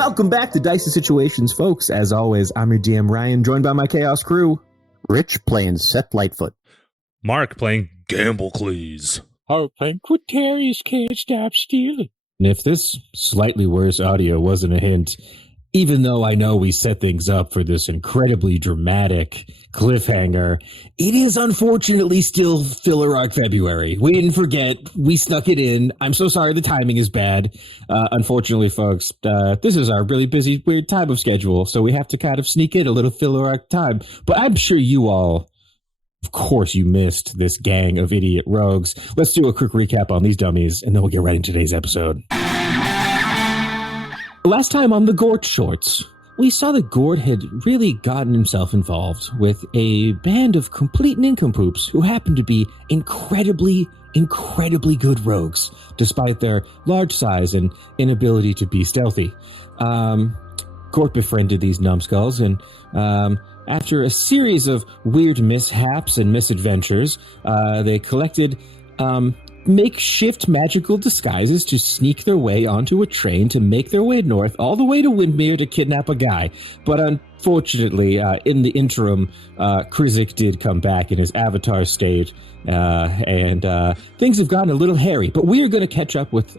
Welcome back to Dicey Situations, folks. As always, I'm your DM Ryan, joined by my Chaos crew. Rich playing Seth Lightfoot. Mark playing Gamblecles. Harout playing Quintorius can't stop stealing. And if this slightly worse audio wasn't a hint, even though I know we set things up for this incredibly dramatic cliffhanger, it is unfortunately still Filler Arc February. We didn't forget. We snuck it in. I'm so sorry the timing is bad. Unfortunately, folks, this is our really busy, weird time of schedule, so we have to kind of sneak in a little Filler Arc time. But I'm sure you all, of course, you missed this gang of idiot rogues. Let's do a quick recap on these dummies, and then we'll get right into today's episode. Last time on the Gort shorts, we saw that Gort had really gotten himself involved with a band of complete nincompoops who happened to be incredibly good rogues, despite their large size and inability to be stealthy. Gort befriended these numbskulls, and after a series of weird mishaps and misadventures, they collected makeshift magical disguises to sneak their way onto a train to make their way north, all the way to Windmere to kidnap a guy. But unfortunately, in the interim, Krizik did come back in his avatar state, and things have gotten a little hairy. But we are going to catch up with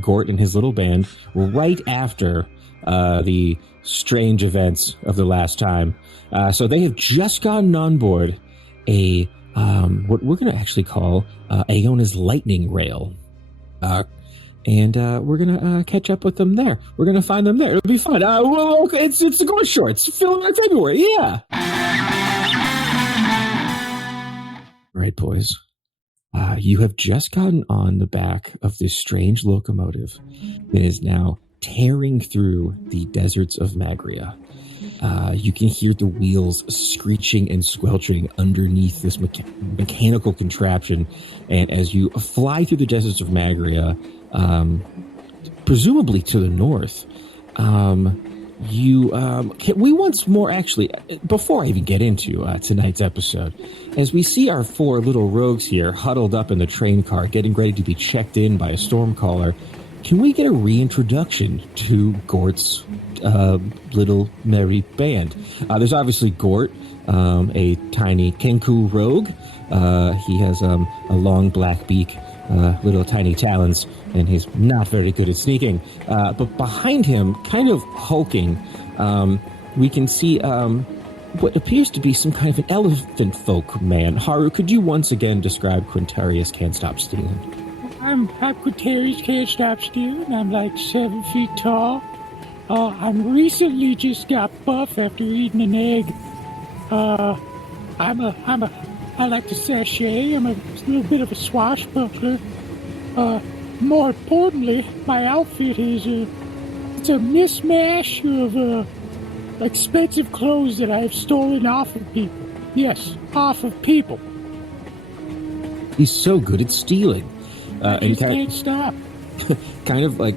Gort and his little band right after the strange events of the last time. So they have just gotten on board what we're going to actually call Aona's lightning rail. And we're going to catch up with them there. We're going to find them there. It'll be fun. Well, okay, it's the Gort shorts. Filling in February, yeah. Right, boys. You have just gotten on the back of this strange locomotive that is now tearing through the deserts of Magria. You can hear the wheels screeching and squelching underneath this mechanical contraption. And as you fly through the deserts of Magria, presumably to the north, we once more, actually, before I even get into tonight's episode, as we see our four little rogues here huddled up in the train car, getting ready to be checked in by a stormcaller, can we get a reintroduction to Gort's little merry band? There's obviously Gort, a tiny Kenku rogue. He has a long black beak, little tiny talons, and he's not very good at sneaking. But behind him, kind of hulking, we can see what appears to be some kind of an elephant folk man. Haru, could you once again describe Quintorius Can't Stop Stealing? I'm Quintorius can't stop stealing. I'm like 7 feet tall. I'm recently just got buff after eating an egg. I like to sashay. I'm a little bit of a swashbuckler. More importantly, my outfit is it's a mismatch of expensive clothes that I've stolen off of people. Yes, off of people. He's so good at stealing. And can't stop. Kind of like,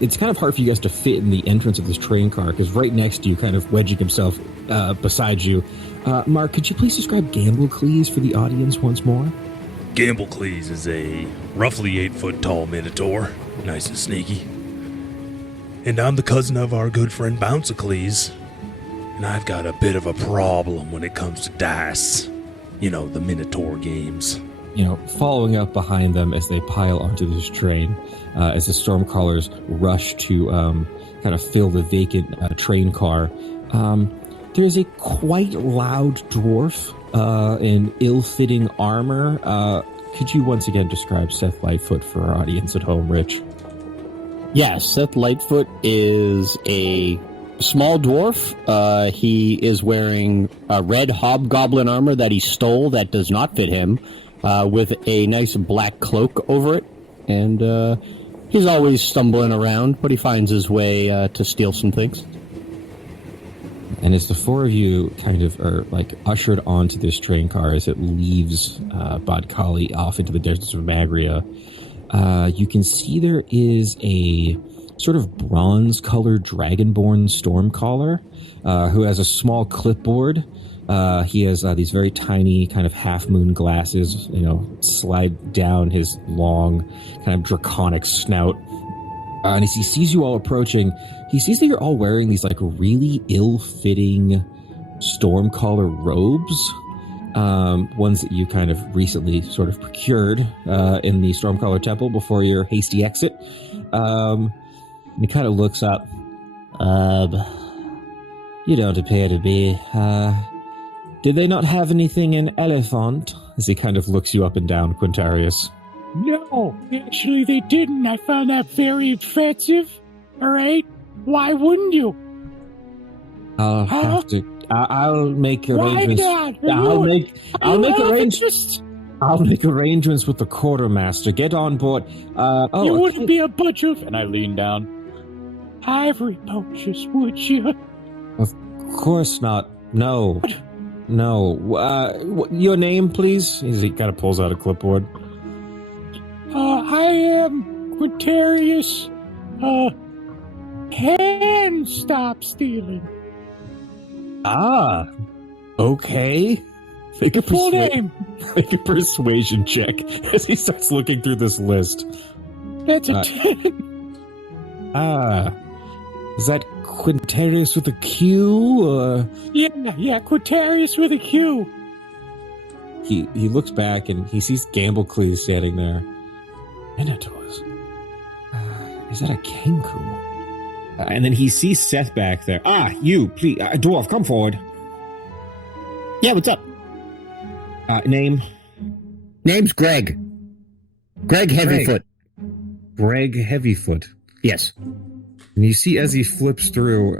it's kind of hard for you guys to fit in the entrance of this train car, because right next to you, kind of wedging himself beside you. Mark, could you please describe Gamblecles for the audience once more? Gamblecles is a roughly 8-foot tall minotaur, nice and sneaky. And I'm the cousin of our good friend Bouncicles, and I've got a bit of a problem when it comes to dice. You know, the minotaur games. You know, following up behind them as they pile onto this train, as the stormcallers rush to kind of fill the vacant train car, there's a quite loud dwarf in ill-fitting armor. Could you once again describe Seth Lightfoot for our audience at home, Rich? Yeah, Seth Lightfoot is a small dwarf. He is wearing a red hobgoblin armor that he stole that does not fit him, with a nice black cloak over it. And he's always stumbling around, but he finds his way to steal some things. And as the four of you kind of are like ushered onto this train car as it leaves Bodkali off into the deserts of Magria, you can see there is a sort of bronze-colored dragonborn stormcaller who has a small clipboard. He has these very tiny kind of half-moon glasses, you know, slide down his long kind of draconic snout. And as he sees you all approaching, he sees that you're all wearing these like really ill-fitting Stormcaller robes. Ones that you kind of recently sort of procured in the Stormcaller Temple before your hasty exit. And he kind of looks up. You don't appear to be. Did they not have anything in Elephant? As he kind of looks you up and down, Quintorius. No, actually they didn't. I found that very offensive. All right? Why wouldn't you? I'll have to. I'll make arrangements. Why not? I'll make arrangements with the quartermaster. Get on board. You wouldn't be a bunch of, and I lean down, ivory poachers, would you? Of course not. No. Your name, please? He kind of pulls out a clipboard. I am Quintorius. Can stop stealing. Ah, okay. Make a Full name. Make a persuasion check as he starts looking through this list. That's a 10. Is that Quintorius with a Q, or? Yeah, Quintorius with a Q. He looks back and he sees Gamblecles standing there. Minotaurs. Is that a Kenku? And then he sees Seth back there. You, please, dwarf, come forward. Yeah, what's up? Name? Name's Greg. Greg Heavyfoot. Greg Heavyfoot. Yes. And you see as he flips through,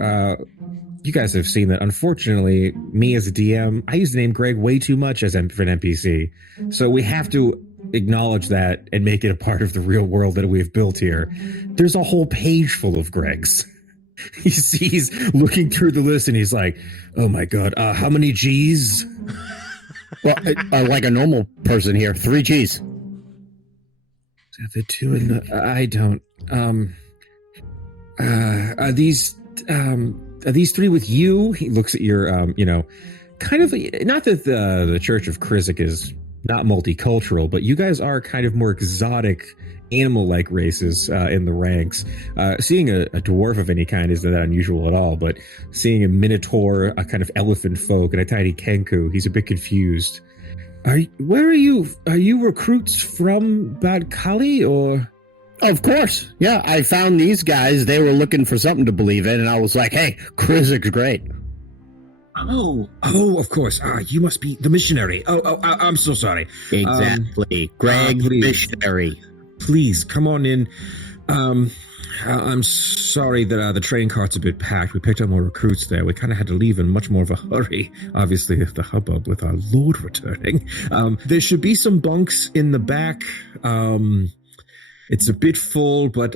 you guys have seen that. Unfortunately, me as a DM, I use the name Greg way too much for an NPC. So we have to acknowledge that and make it a part of the real world that we've built here. There's a whole page full of Gregs. He sees looking through the list and he's like, oh my god, how many G's? Well, like a normal person here, 3 G's. The 2 and the... I don't... Are these 3 with you? He looks at your, kind of... Not that the Church of Krizik is not multicultural, but you guys are kind of more exotic, animal-like races in the ranks. Seeing a dwarf of any kind isn't that unusual at all, but seeing a minotaur, a kind of elephant folk, and a tiny kenku, he's a bit confused. Where are you? Are you recruits from Bad Kali, or? Of course. Yeah, I found these guys. They were looking for something to believe in, and I was like, hey, Krizik's great. Oh, of course. You must be the missionary. I'm so sorry. Exactly. Greg, missionary. Please, come on in. I'm sorry that the train cart's a bit packed. We picked up more recruits there. We kind of had to leave in much more of a hurry. Obviously, the hubbub with our lord returning. There should be some bunks in the back. It's a bit full, but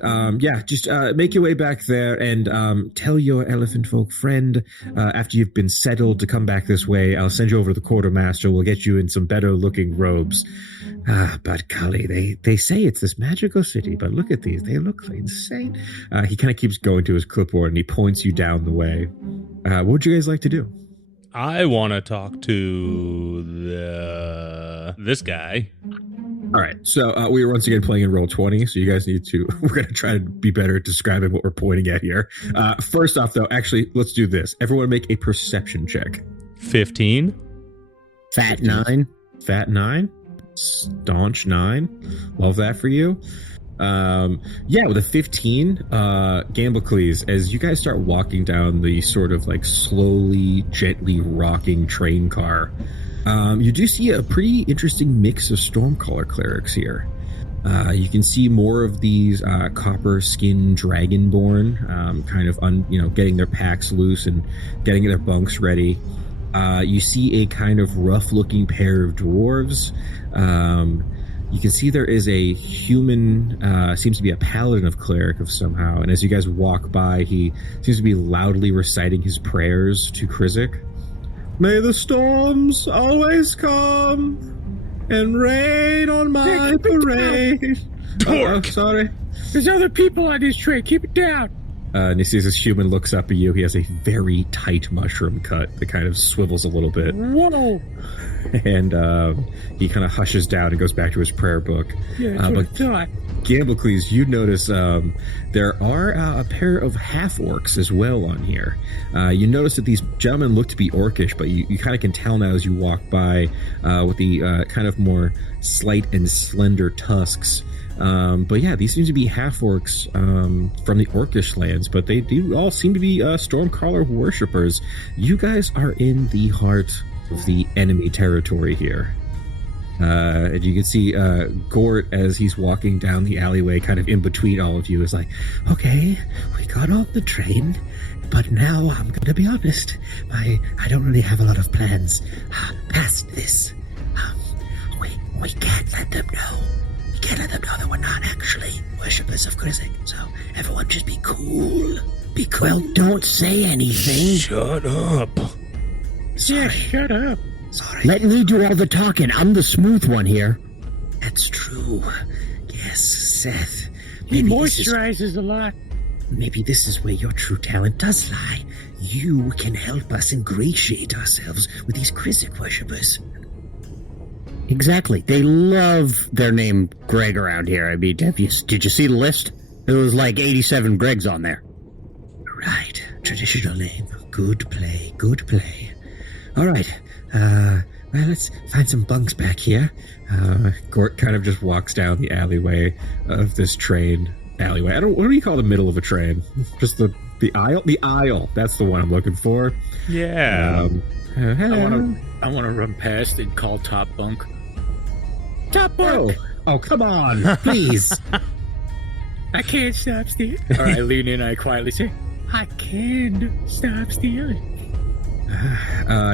just make your way back there and tell your elephant folk friend after you've been settled to come back this way. I'll send you over to the quartermaster. We'll get you in some better looking robes. But Kali, they say it's this magical city, but look at these. They look insane. He kind of keeps going to his clipboard and he points you down the way. What would you guys like to do? I want to talk to this guy. All right, so we are once again playing in Roll20, so you guys need to... We're going to try to be better at describing what we're pointing at here. First off, though, actually, let's do this. Everyone make a perception check. 15. Fat 9. Fat 9. Staunch 9. Love that for you. With a 15, Gamblecles, as you guys start walking down the sort of like slowly, gently rocking train car, you do see a pretty interesting mix of Stormcaller clerics here. You can see more of these copper skin dragonborn, kind of getting their packs loose and getting their bunks ready. You see a kind of rough-looking pair of dwarves. You can see there is a human, seems to be a paladin of cleric of somehow, and as you guys walk by, he seems to be loudly reciting his prayers to Krizik. May the storms always come and rain on my parade. Dork! Sorry. There's other people on this train. Keep it down. And you see as this human looks up at you, he has a very tight mushroom cut that kind of swivels a little bit. Whoa! And he kind of hushes down and goes back to his prayer book. Yeah, that's what I thought. Gamblecles, you notice there are a pair of half-orcs as well on here. You notice that these gentlemen look to be orcish, but you kind of can tell now as you walk by with the kind of more slight and slender tusks. But yeah, these seem to be half-orcs from the orcish lands, but they do all seem to be Stormcaller worshippers. You guys are in the heart of the enemy territory here. And you can see Gort, as he's walking down the alleyway, kind of in between all of you, is like, okay, we got on the train, but now I'm going to be honest. I don't really have a lot of plans past this. We can't let them know. We can't let them know that we're not actually worshippers of Krizik. So everyone just be cool. Be cool. Well, don't say anything. Shut up. Sorry. Yeah, shut up. Sorry. Let me do all the talking. I'm the smooth one here. That's true. Yes, Seth. He Maybe moisturizes a lot. Maybe this is where your true talent does lie. You can help us ingratiate ourselves with these Krizik worshippers. Exactly. They love their name Greg around here. I mean, did you see the list? There was like 87 Gregs on there. Right. Traditional name. Good play. Good play. All right. Well, let's find some bunks back here. Gort kind of just walks down the alleyway of this train alleyway. What do you call the middle of a train? Just the aisle? The aisle. That's the one I'm looking for. Yeah. Hello. I want to run past and call top bunk. Top bunk. Oh, come on. Please. I can't stop stealing. All right, I lean in. I quietly say, I can't stop stealing.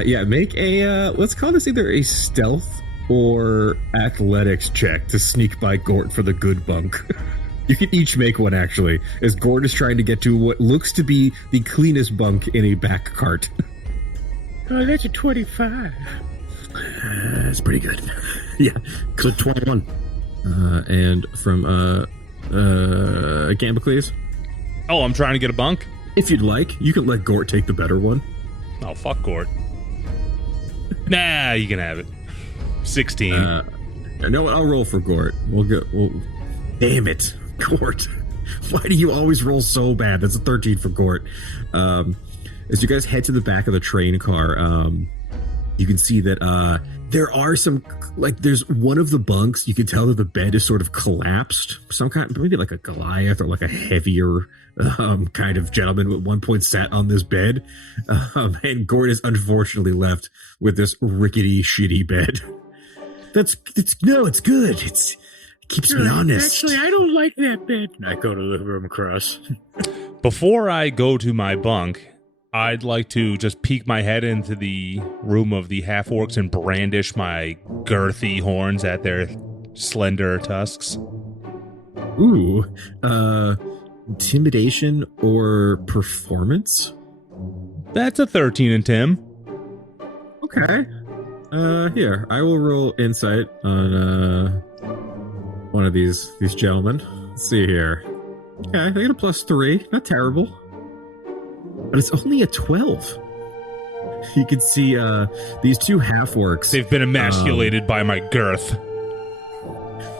Yeah, make a, let's call this either a stealth or athletics check to sneak by Gort for the good bunk. You can each make one, actually, as Gort is trying to get to what looks to be the cleanest bunk in a back cart. Oh, that's a 25. That's pretty good. Yeah. So 21. And from Gamblecles, Oh, I'm trying to get a bunk? if you'd like, you can let Gort take the better one. Oh, fuck Gort. Nah, you can have it. 16. No, I'll roll for Gort. Damn it, Gort. Why do you always roll so bad? That's a 13 for Gort. As you guys head to the back of the train car, you can see that there are some, like, there's one of the bunks, you can tell that the bed is sort of collapsed. Some kind, maybe like a Goliath or like a heavier kind of gentleman at one point sat on this bed. And Gort is unfortunately left with this rickety, shitty bed. It's good. It keeps me honest. Actually, I don't like that bed. and I go to the room across. Before I go to my bunk, I'd like to just peek my head into the room of the half-orcs and brandish my girthy horns at their slender tusks. Ooh, intimidation or performance? That's a 13 in Tim. Okay. Here, I will roll insight on one of these gentlemen. Let's see here. Okay, they get a +3. Not terrible. But it's only a 12. You can see these two half-orcs. They've been emasculated by my girth.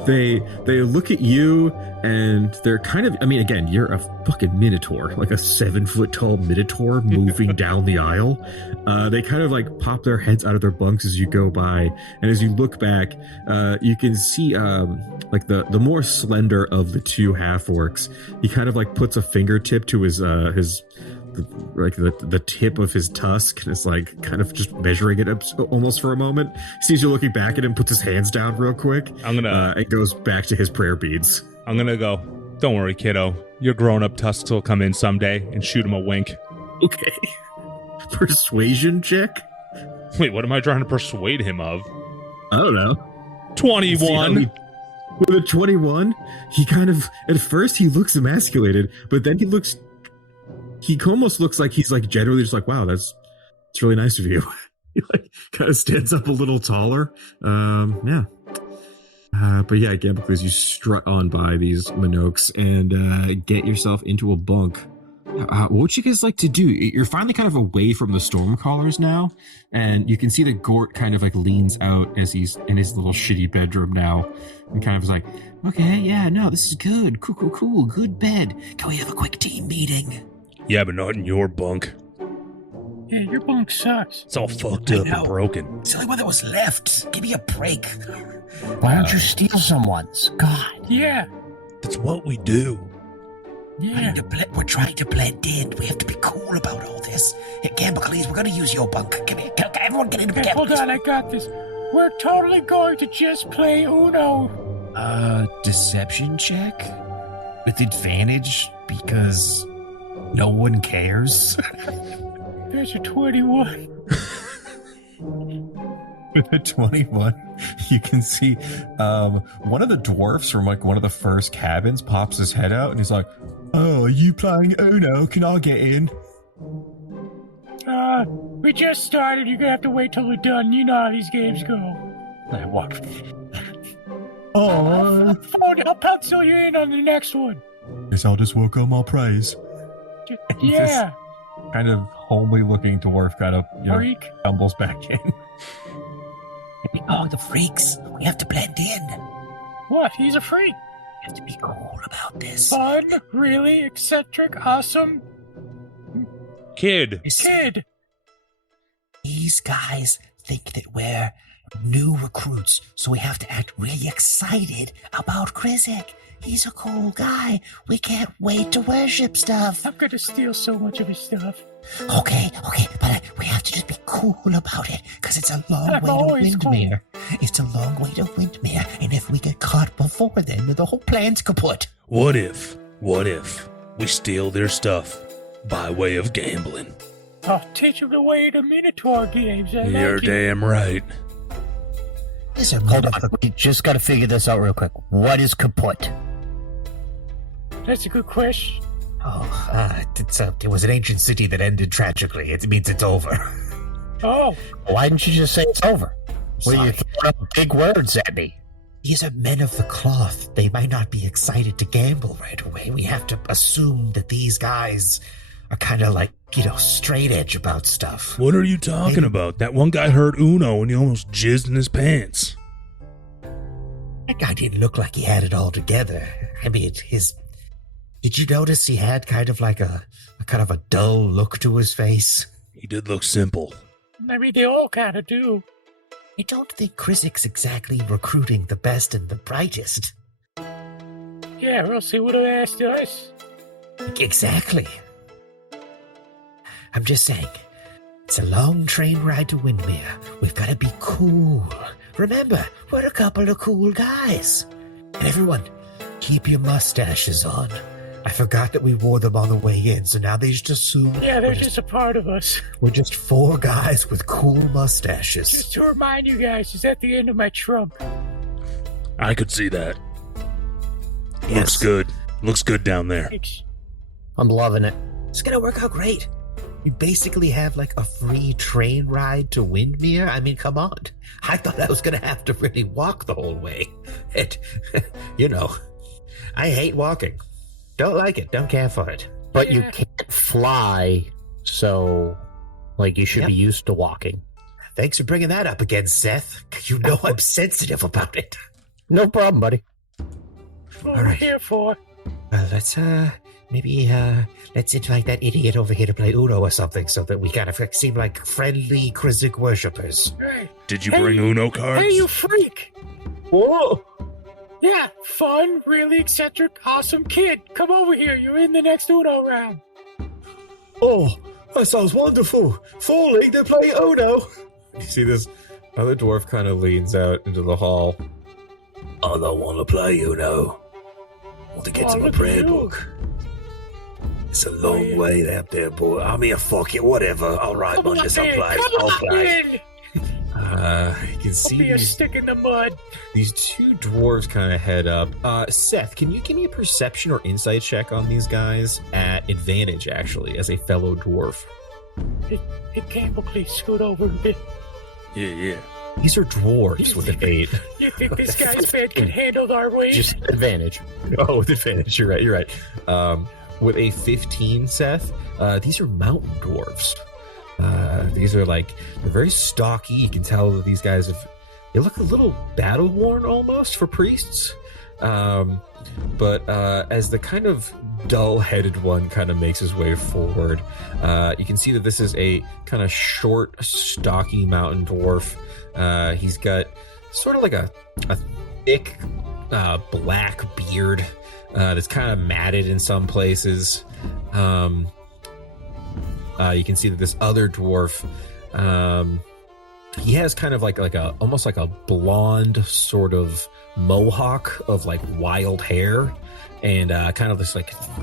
They look at you and they're kind of, I mean, again, you're a fucking minotaur, like a 7-foot-tall minotaur moving down the aisle. They kind of like pop their heads out of their bunks as you go by, and as you look back, you can see like the more slender of the two half-orcs. He kind of like puts a fingertip to his like the tip of his tusk, and it's like kind of just measuring it up almost for a moment. He sees you looking back at him, puts his hands down real quick. It goes back to his prayer beads. I'm gonna go, don't worry, kiddo. Your grown-up tusks will come in someday, and shoot him a wink. Okay. Persuasion check? Wait, what am I trying to persuade him of? I don't know. 21! With a 21, he kind of, at first he looks emasculated, but then he almost looks like he's like generally just like, wow, it's really nice of you. He like kind of stands up a little taller. Yeah. But yeah, Gamblecles, you strut on by these Minokes and get yourself into a bunk. What would you guys like to do? You're finally kind of away from the stormcallers now, and you can see that Gort kind of like leans out as he's in his little shitty bedroom now, and kind of is like, okay, yeah, no, this is good. Cool, good bed. Can we have a quick team meeting? Yeah, but not in your bunk. Yeah, your bunk sucks. It's all fucked up and broken. It's the only one that was left. Give me a break. Why don't you steal someone's? God. Yeah. That's what we do. Yeah. We're trying to blend in. We have to be cool about all this. Hey, Gamblecles, we're going to use your bunk. Come here. Everyone get into Okay, hold on, I got this. We're totally going to just play Uno. Deception check? With advantage because no one cares? There's a 21. With a 21, you can see one of the dwarfs from like one of the first cabins pops his head out and he's like, "Oh, are you playing Uno? Can I get in?" We just started. You're gonna have to wait till we're done. You know how these games go. I walk. Oh, I'll pencil you in on the next one. guess I'll just work on my praise. Yeah. This kind of homely looking dwarf kind of Freak. stumbles back in. Oh, the freaks. We have to blend in. What? He's a freak. We have to be cool about this. Fun, really eccentric, awesome Kid. kid. These guys think that we're new recruits, so we have to act really excited about Krizik. He's a cool guy. We can't wait to worship stuff. I'm gonna steal so much of his stuff. Okay, but we have to just be cool about it, because it's a long I'm way to always cool. Windmere. It's a long way to Windmere, and if we get caught before then, the whole plan's kaput. What if we steal their stuff by way of gambling? I'll teach him the way to Minotaur games. You're damn right. Hold on, we just gotta figure this out real quick. What is kaput? That's a good question. It was an ancient city that ended tragically. It means it's over. Oh. Why didn't you just say it's over? Well, you throwing up big words at me. These are men of the cloth. They might not be excited to gamble right away. We have to assume that these guys are kind of like, straight edge about stuff. What are you talking about? That one guy heard Uno and he almost jizzed in his pants. That guy didn't look like he had it all together. I mean, did you notice he had kind of like a dull look to his face? He did look simple. I mean, they all kind of do. I don't think Krizik's exactly recruiting the best and the brightest. Yeah, we'll see what it asked us. Exactly. I'm just saying, it's a long train ride to Windmere. We've got to be cool. Remember, we're a couple of cool guys. And everyone, keep your mustaches on. I forgot that we wore them on the way in, so now they just assume... Yeah, they're just a part of us. We're just four guys with cool mustaches. Just to remind you guys, it's at the end of my trunk. I could see that. Yes. Looks good. Looks good down there. Thanks. I'm loving it. It's gonna work out great. We basically have like a free train ride to Windmere. I mean, come on. I thought I was gonna have to really walk the whole way. And, I hate walking. Don't like it. Don't care for it. But you can't fly, so, you should be used to walking. Thanks for bringing that up again, Seth. You know I'm sensitive about it. No problem, buddy. That's what All we're right. here for. Well, let's invite that idiot over here to play Uno or something so that we kind of seem like friendly Krizik worshippers. Hey. Did you bring Uno cards? Hey, you freak! Whoa! Yeah, fun, really eccentric, awesome kid. Come over here. You're in the next Uno round. Oh, that sounds wonderful. Falling to play Uno. You see this other dwarf kind of leans out into the hall. I don't want to play Uno. I want to get to my look at prayer you. book. It's a long way out there, boy. I mean, fuck it, whatever. All right, Come on Mungus, I'll in. play. Come I'll on play. in. You can see Don't be a stick in the mud. These two dwarves kind of head up. Seth, can you give me a perception or insight check on these guys at advantage, actually, as a fellow dwarf? Hey, Gamblecles, scoot over a bit. Yeah. These are dwarves with an 8. You think this guy's bed can handle our weight? Just advantage. Oh, with advantage. You're right. with a 15, Seth, these are mountain dwarves. These are they're very stocky. You can tell that these guys they look a little battle worn almost for priests. But as the kind of dull-headed one kind of makes his way forward, you can see that this is a kind of short, stocky mountain dwarf. He's got sort of like a thick black beard that's kind of matted in some places. You can see that this other dwarf, he has kind of almost like a blonde sort of mohawk of wild hair and kind of this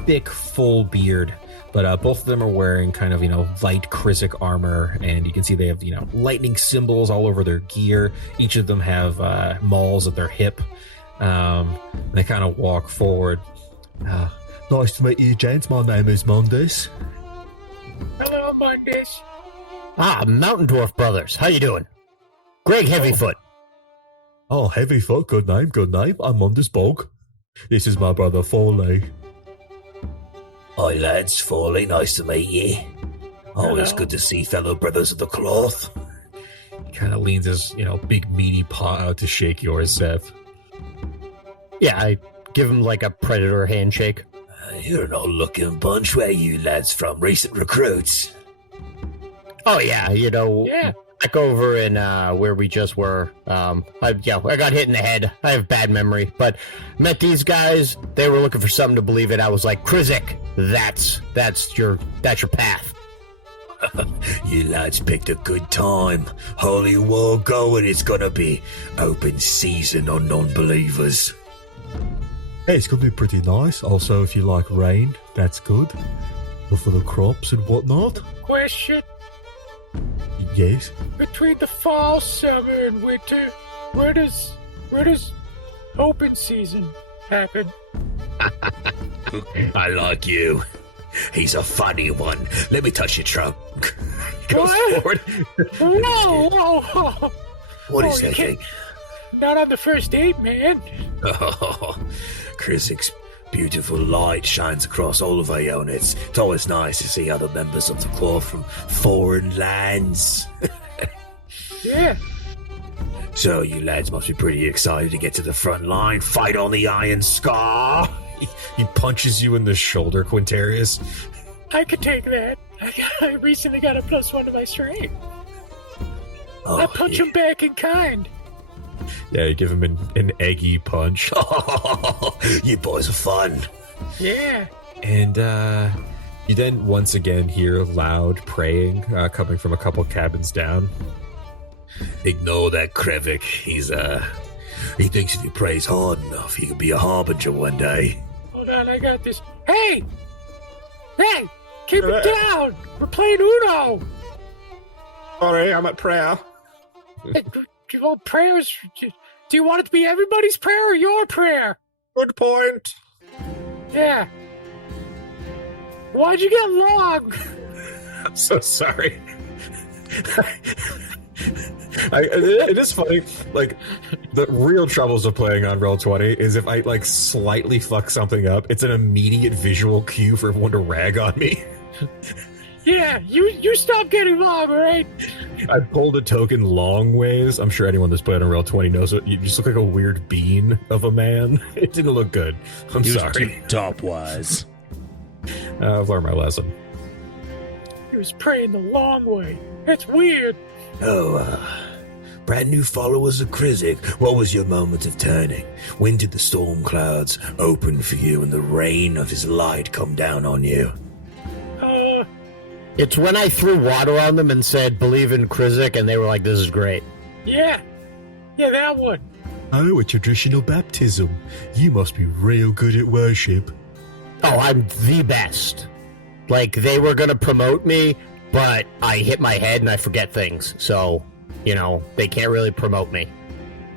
thick full beard, but both of them are wearing kind of light Krizik armor, and you can see they have lightning symbols all over their gear. Each of them have mauls at their hip. They kind of walk forward. Nice to meet you, gents. My name is Mundus. Hello, Mundus. Mountain Dwarf Brothers. How you doing? Greg Heavyfoot. Oh, Heavyfoot. Good name, good name. I'm Mundus Bog. This is my brother, Foley. Hi, lads. Foley, nice to meet you. Always Hello. good to see fellow brothers of the cloth. He kind of leans his, big meaty paw out to shake yours, Seth. Yeah, I give him a predator handshake. You're an old-looking bunch. Where you lads from? Recent recruits? Oh yeah, Yeah. back over in where we just were. I got hit in the head. I have bad memory, but met these guys. They were looking for something to believe in. I was like, Krizik, that's your path. You lads picked a good time. Holy war going. It's gonna be open season on non-believers. Hey, it's going to be pretty nice. Also, if you like rain, that's good. Good for the crops and whatnot. Question: Yes. between the fall, summer, and winter, where does open season happen? I like you. He's a funny one. Let me touch your trunk. Goes What? forward. Whoa! What is you that can't- thing? Not on the first date, man. Oh, Krizik's beautiful light shines across all of Ionis. It's always nice to see other members of the cloth from foreign lands. Yeah. So you lads must be pretty excited to get to the front line, fight on the Iron Scar. He punches you in the shoulder, Quintorius. I could take that. I recently got a +1 to my strength. Oh, I punch him back in kind. Yeah, you give him an eggy punch. You boys are fun. Yeah. And you then once again hear loud praying coming from a couple cabins down. Ignore that Krevik. He thinks if he prays hard enough, he could be a harbinger one day. Hold on, I got this. Hey! Keep it down! We're playing Uno! Sorry, I'm at prayer. Hey, do you want prayers? Do you want it to be everybody's prayer or your prayer? Good point. Yeah. Why'd you get long? I'm so sorry. It is funny. The real troubles of playing on Roll20 is if I slightly fuck something up, it's an immediate visual cue for everyone to rag on me. Yeah, you stop getting long, all right? I pulled a token long ways. I'm sure anyone that's played on Roll20 knows it. You just look like a weird bean of a man. It didn't look good. I'm He was sorry. too top-wise. I've learned my lesson. He was praying the long way. That's weird. Brand new followers of Krizik. What was your moment of turning? When did the storm clouds open for you and the rain of his light come down on you? It's when I threw water on them and said, believe in Krizik, and they were like, this is great. Yeah, that one. Oh, a traditional baptism. You must be real good at worship. Oh, I'm the best. They were going to promote me, but I hit my head and I forget things. So, they can't really promote me.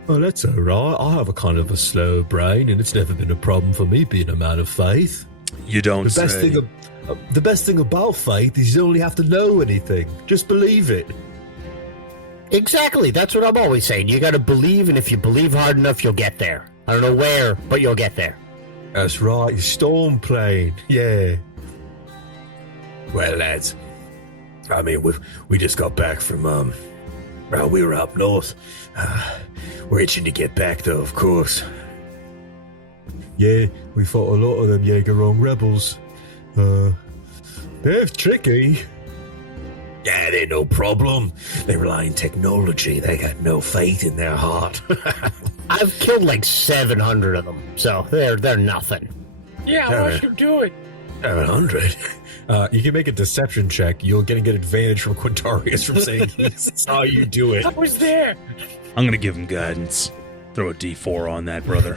Oh, that's all right. I have a kind of a slow brain, and it's never been a problem for me being a man of faith. You don't The best say. the best thing about faith is you don't have to know anything. Just believe it. Exactly. That's what I'm always saying. You got to believe, and if you believe hard enough, you'll get there. I don't know where, but you'll get there. That's right, storm plane. Yeah. Well, lads, I mean, we just got back from, we were up north. We're itching to get back, though, of course. Yeah, we fought a lot of them Jaegerong rebels. They're tricky. Yeah, they're no problem. They rely on technology. They got no faith in their heart. I've killed like 700 of them, so they're nothing. Yeah, watch him do it. 700? You can make a deception check. You'll get a good advantage from Quintorius from saying he saw you do it. I was there. I'm gonna give him guidance. Throw a D4 on that, brother.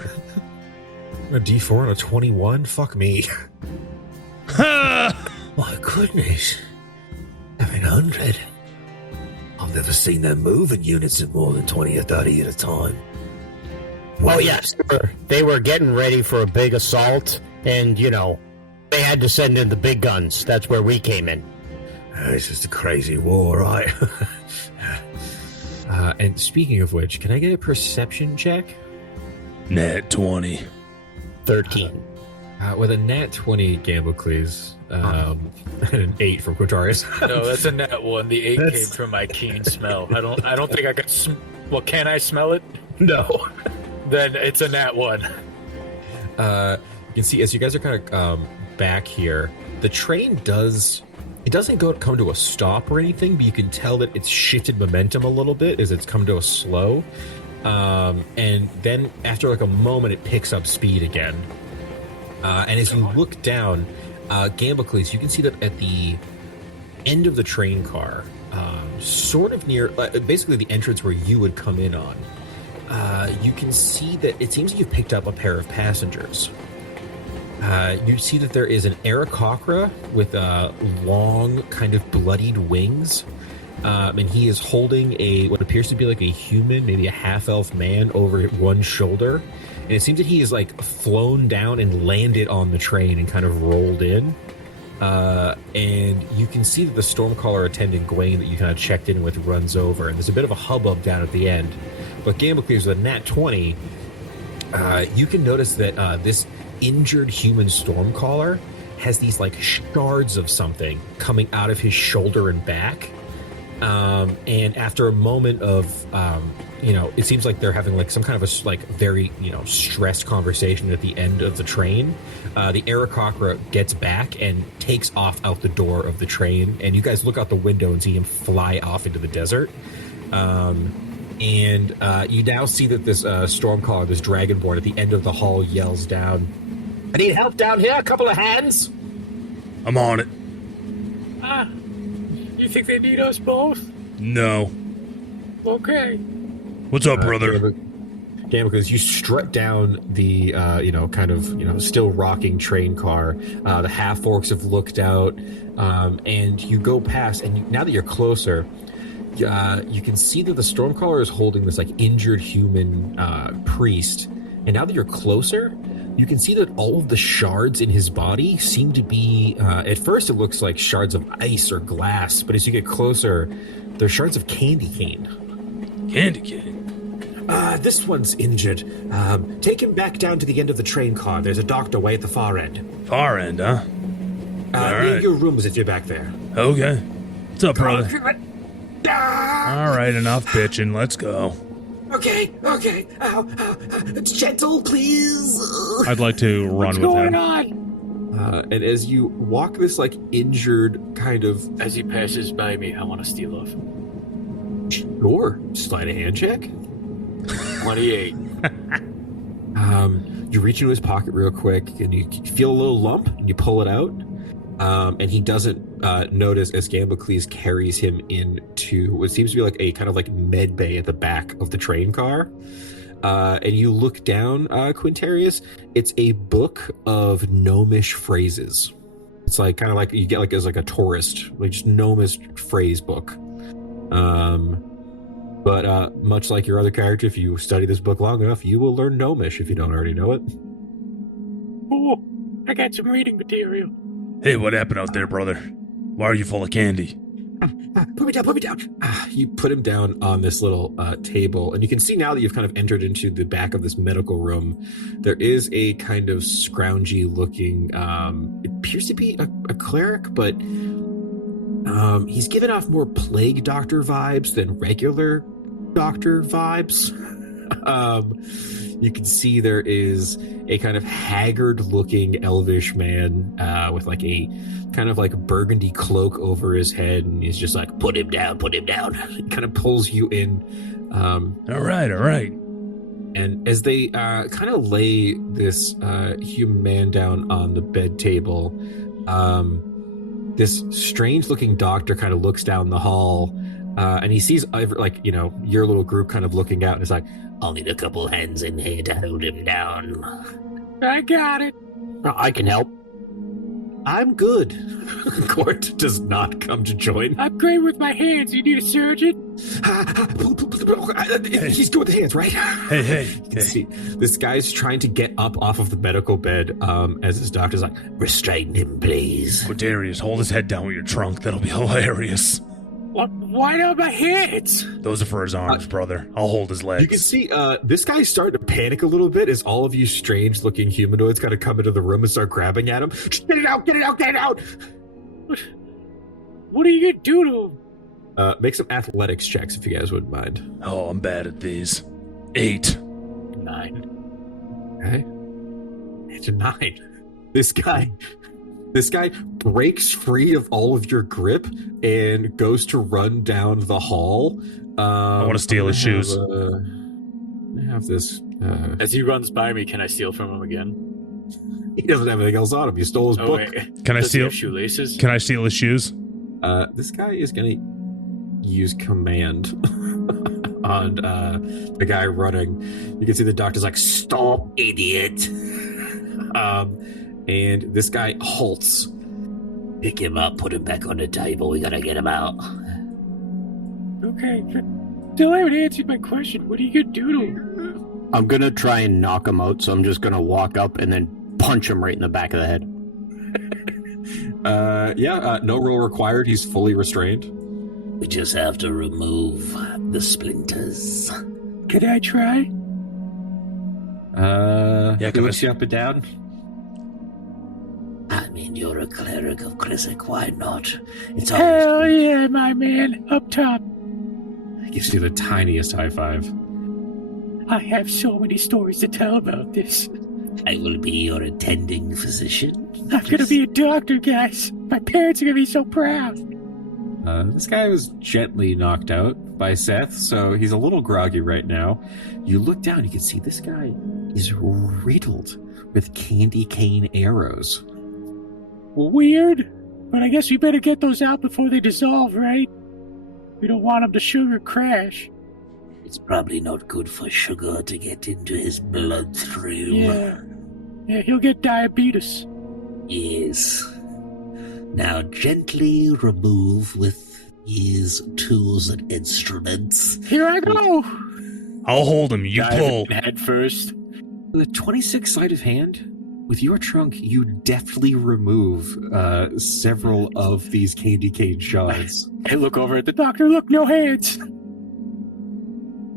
A D4 and a 21? Fuck me. My goodness. 700? I've never seen them move in units of more than 20 or 30 at a time. Well, yes, they were getting ready for a big assault, and, they had to send in the big guns. That's where we came in. It's just a crazy war, right? And speaking of which, can I get a perception check? Nat 20. 13. With a nat 20, Gamblecles, and an 8 from Quintorius. No, that's a nat 1. The 8 came from my keen smell. I don't think I could. Well, can I smell it? No. Then it's a nat 1. You can see as you guys are kind of back here, the train doesn't come to a stop or anything, but you can tell that it's shifted momentum a little bit as it's come to a slow. And then after like a moment, it picks up speed again. And as you look down, Gamblecles, you can see that at the end of the train car, sort of near, basically the entrance where you would come in on, you can see that it seems like you've picked up a pair of passengers. You see that there is an Aarakocra with long, kind of bloodied wings, and he is holding what appears to be like a human, maybe a half-elf man over one shoulder. And it seems that he is like flown down and landed on the train and kind of rolled in. And you can see that the Stormcaller attendant Gwaine that you kind of checked in with runs over, and there's a bit of a hubbub down at the end. But Gamblecles with a nat 20, you can notice that this injured human Stormcaller has these like shards of something coming out of his shoulder and back. And after a moment of, it seems like they're having like some kind of a like very, stressed conversation at the end of the train. The Aarakocra gets back and takes off out the door of the train, and you guys look out the window and see him fly off into the desert. And you now see that this Stormcaller, this Dragonborn, at the end of the hall yells down, "I need help down here, a couple of hands." I'm on it. You think they need us both? No. Okay. What's up, brother? Gamblecles, you strut down the, still rocking train car. The half-orcs have looked out, and you go past, and now that you're closer, you can see that the Stormcaller is holding this, like, injured human priest. And now that you're closer, you can see that all of the shards in his body seem to be, at first it looks like shards of ice or glass, but as you get closer, they're shards of candy cane. Candy cane? This one's injured. Take him back down to the end of the train car. There's a doctor way at the far end. Far end, huh? Near your rooms if you're back there. Okay. What's up, brother? All right, enough bitching. Let's go. Okay. Gentle, please. I'd like to run What's with going him. on? And as you walk this, like, injured kind of... As he passes by me, I want to steal off. Sure. Slide a hand check. 28. You reach into his pocket real quick, and you feel a little lump, and you pull it out. And he doesn't notice as Gamblecles carries him into what seems to be like a kind of like med bay at the back of the train car. And you look down, Quintorius. It's a book of gnomish phrases. It's like kind of like you get like as like a tourist, like just gnomish phrase book. But much like your other character, if you study this book long enough, you will learn gnomish if you don't already know it. Oh, I got some reading material. Hey, what happened out there, brother? Why are you full of candy? Put me down. You put him down on this little table, and you can see now that you've kind of entered into the back of this medical room, there is a kind of scroungy looking, it appears to be a cleric, but he's given off more plague doctor vibes than regular doctor vibes. You can see there is a kind of haggard looking elvish man with like a kind of like burgundy cloak over his head, and he's just like, put him down. He kind of pulls you in. All right. And as they kind of lay this human man down on the bed table, this strange looking doctor kind of looks down the hall, and he sees your little group kind of looking out, and it's like, I'll need a couple hands in here to hold him down. I got it. I can help. I'm good. Gort does not come to join. I'm great with my hands. You need a surgeon? He's good with the hands, right? Hey. See, this guy's trying to get up off of the medical bed as his doctor's like, restrain him, please. Quintorius, hold his head down with your trunk. That'll be hilarious. Why not my hands? Those are for his arms, brother. I'll hold his legs. You can see this guy's starting to panic a little bit as all of you strange-looking humanoids kind of come into the room and start grabbing at him. Just get it out! What are you going to do to him? Make some athletics checks if you guys wouldn't mind. Oh, I'm bad at these. 8. 9. Okay. It's a 9. This guy breaks free of all of your grip and goes to run down the hall. I want to steal his shoes. I have this. As he runs by me, can I steal from him again? He doesn't have anything else on him. You stole his book. Wait. Can I Does he steal have shoelaces? Can I steal his shoes? This guy is going to use command on the guy running. You can see the doctor's like, stop, idiot. And this guy halts. Pick him up, put him back on the table. We gotta get him out. Okay. Still haven't answered my question. What are you going to do to him? I'm going to try and knock him out, so I'm just going to walk up and then punch him right in the back of the head. No roll required. He's fully restrained. We just have to remove the splinters. Can I try? He looks you up and down. I mean, you're a cleric of Krizik, why not? It's Hell yeah, my man. Up top. He gives you the tiniest high five. I have so many stories to tell about this. I will be your attending physician. I'm going to be a doctor, guys. My parents are going to be so proud. This guy was gently knocked out by Seth, so he's a little groggy right now. You look down, you can see this guy is riddled with candy cane arrows. Weird, but I guess we better get those out before they dissolve, right? We don't want them to sugar crash. It's probably not good for sugar to get into his bloodstream. Yeah, he'll get diabetes. Yes. Now gently remove with his tools and instruments. Here I go! I'll hold him. You pull. Head first. The 26 sleight of hand, with your trunk, you deftly remove several of these candy cane shards. I look over at the doctor. Look, no hands.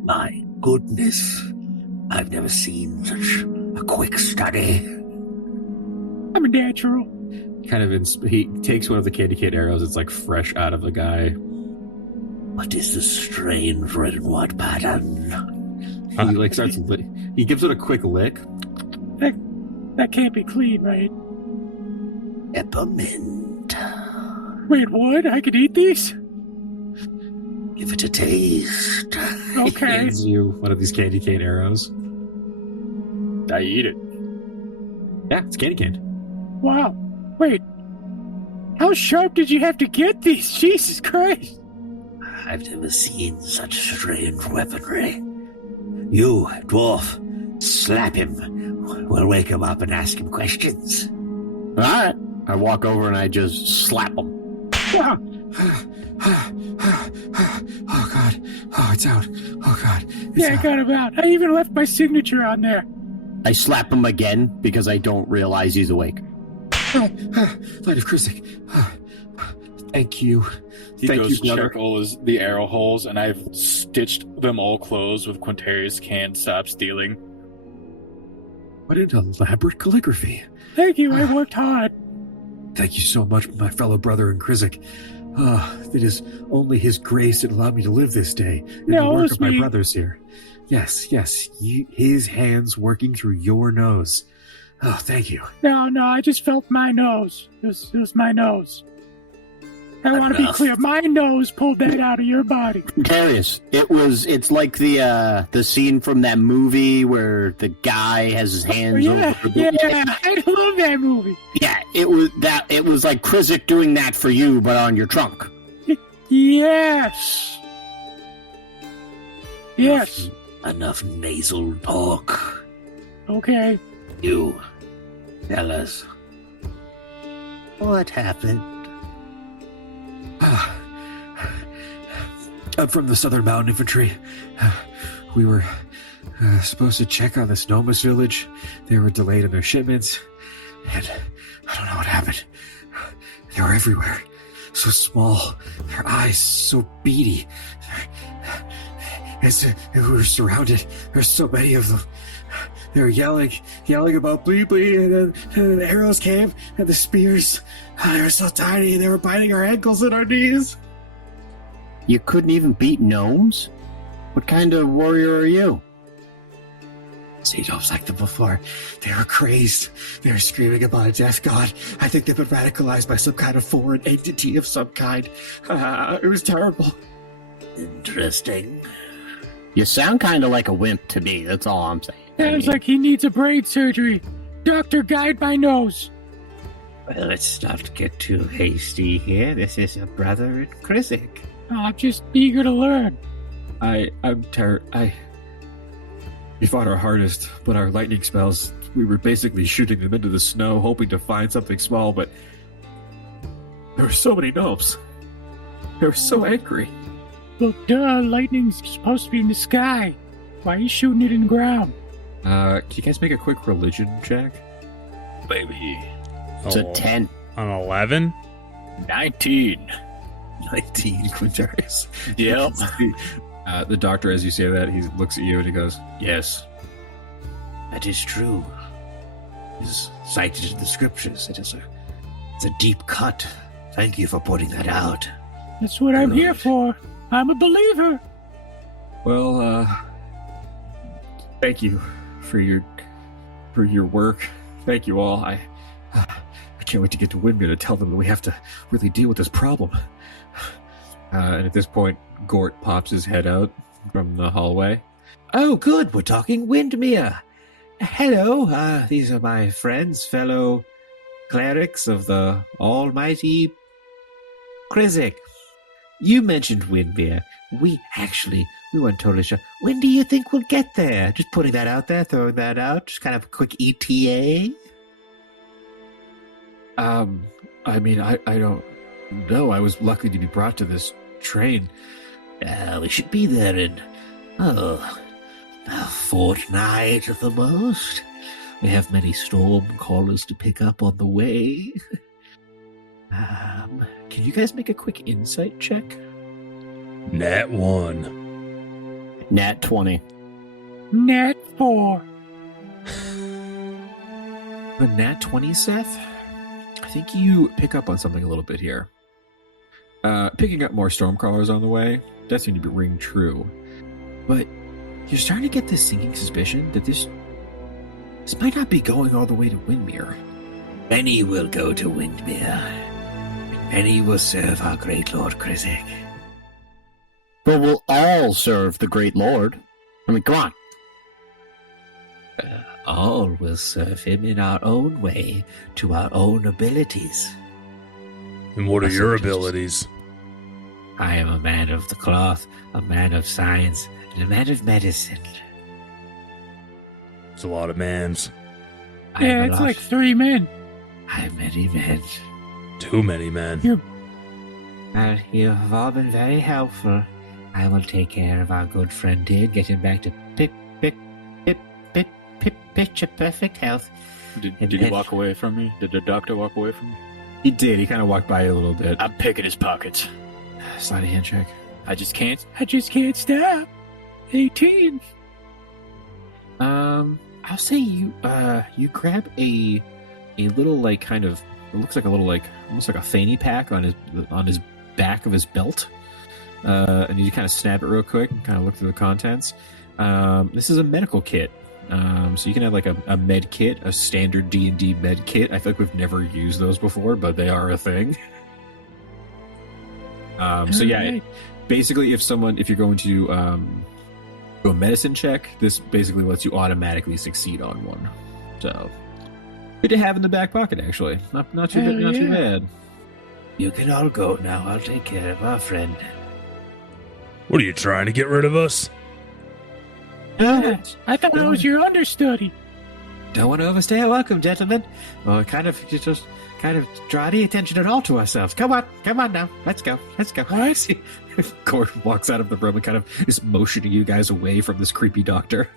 My goodness. I've never seen such a quick study. I'm a natural. He takes one of the candy cane arrows. It's like fresh out of the guy. What is this strange red and white pattern? He gives it a quick lick. That can't be clean, right? Peppermint. Wait, what? I could eat these? Give it a taste. He Okay. hands you one of these candy cane arrows. I eat it. Yeah, it's candy cane. Wow. Wait. How sharp did you have to get these? Jesus Christ. I've never seen such strange weaponry. You, dwarf, slap him. We'll wake him up and ask him questions. All right. I walk over and I just slap him. Oh, God. Oh, it's out. Oh, God. I got him out. I even left my signature on there. I slap him again because I don't realize he's awake. Light of Krizik. Thank you. He Thank goes you, brother. check all the arrow holes, and I've stitched them all closed with Quintorius can't stop stealing. What an elaborate calligraphy. Thank you, I worked hard. Thank you so much, my fellow brother in Krizik. It is only his grace that allowed me to live this day. And No, the it work was of my me. brothers here. Yes, his hands working through your nose. Oh, thank you. No, I just felt my nose. It was my nose. I want to be clear. My nose pulled that out of your body. Darius, it's like the scene from that movie where the guy has his hands over the I love that movie. Yeah, it was like Krizik doing that for you, but on your trunk. Yes. Enough nasal talk. Okay. You, tell us. What happened? I'm from the Southern Mountain Infantry. We were supposed to check on the Snomus village. They were delayed in their shipments. And I don't know what happened. They were everywhere. So small. Their eyes so beady. We were surrounded. There's so many of them. They were yelling about Blee Blee, and then the arrows came, and the spears. They were so tiny, and they were biting our ankles and our knees. You couldn't even beat gnomes? What kind of warrior are you? Sea gnomes like them before. They were crazed. They were screaming about a death god. I think they've been radicalized by some kind of foreign entity of some kind. It was terrible. Interesting. You sound kind of like a wimp to me, that's all I'm saying. Sounds like he needs a brain surgery. Doctor, guide my nose. Well, let's not get too hasty here. This is a brother in Krizik. I'm just eager to learn. I'm terrible. We fought our hardest, but our lightning spells, we were basically shooting them into the snow, hoping to find something small, but there were so many gnomes. They were so angry. Well, duh, lightning's supposed to be in the sky. Why are you shooting it in the ground? Can you guys make a quick religion check? Baby. It's a 10. An 11? 19. 19, Quintorius. Yep. The doctor, as you say that, he looks at you and he goes, "Yes, That is true. It is cited in the scriptures. It's a deep cut. Thank you for pointing that out. That's what I'm here for. I'm a believer. well, thank you for your work. Thank you all. I can't wait to get to Windmere to tell them that we have to really deal with this problem." And at this point, Gort pops his head out from the hallway. Oh, good. We're talking Windmere. Hello. These are my friends, fellow clerics of the almighty Krizik. You mentioned Windmere. We weren't totally sure. When do you think we'll get there? Just putting that out there, throwing that out. Just kind of a quick ETA. I mean, I don't know. I was lucky to be brought to this train. We should be there in, a fortnight at the most. We have many storm callers to pick up on the way. Can you guys make a quick insight check? Nat 1. Nat 20. Nat 4. The Nat 20, Seth? I think you pick up on something a little bit here. Picking up more stormcrawlers on the way does seem to be ring true. But you're starting to get this sinking suspicion that this might not be going all the way to Windmere. Many will go to Windmere. Many will serve our great Lord Krizik. But we'll all serve the great lord. I mean, come on. All will serve him in our own way, to our own abilities. And what are That's your what Jesus- abilities? I am a man of the cloth, a man of science, and a man of medicine. It's a lot of mans. I am Yeah, a it's lot- like 3 men. I am many men. Too many men. You have all been very helpful. I will take care of our good friend here, get him back to picture perfect health. Did And he then- walk away from me? Did the doctor walk away from me? He did. He kind of walked by you a little bit. I'm picking his pockets. Slide a hand check. I just can't stop. 18. I'll say you grab a little like kind of, it looks like a little like almost like a fanny pack on his back of his belt, and you kind of snap it real quick and kind of look through the contents. This is a medical kit. So you can have like a med kit, a standard D&D med kit. I feel like we've never used those before, but they are a thing. So yeah, basically if you're going to do a medicine check, this basically lets you automatically succeed on one. So good to have in the back pocket, actually. Not too bad. You can all go now. I'll take care of our friend. What are you trying to get rid of us? I thought I was your understudy. Don't want to overstay our welcome, gentlemen. Or just draw the attention at all to ourselves. Come on now. Let's go. What? Gort walks out of the room and kind of is motioning you guys away from this creepy doctor.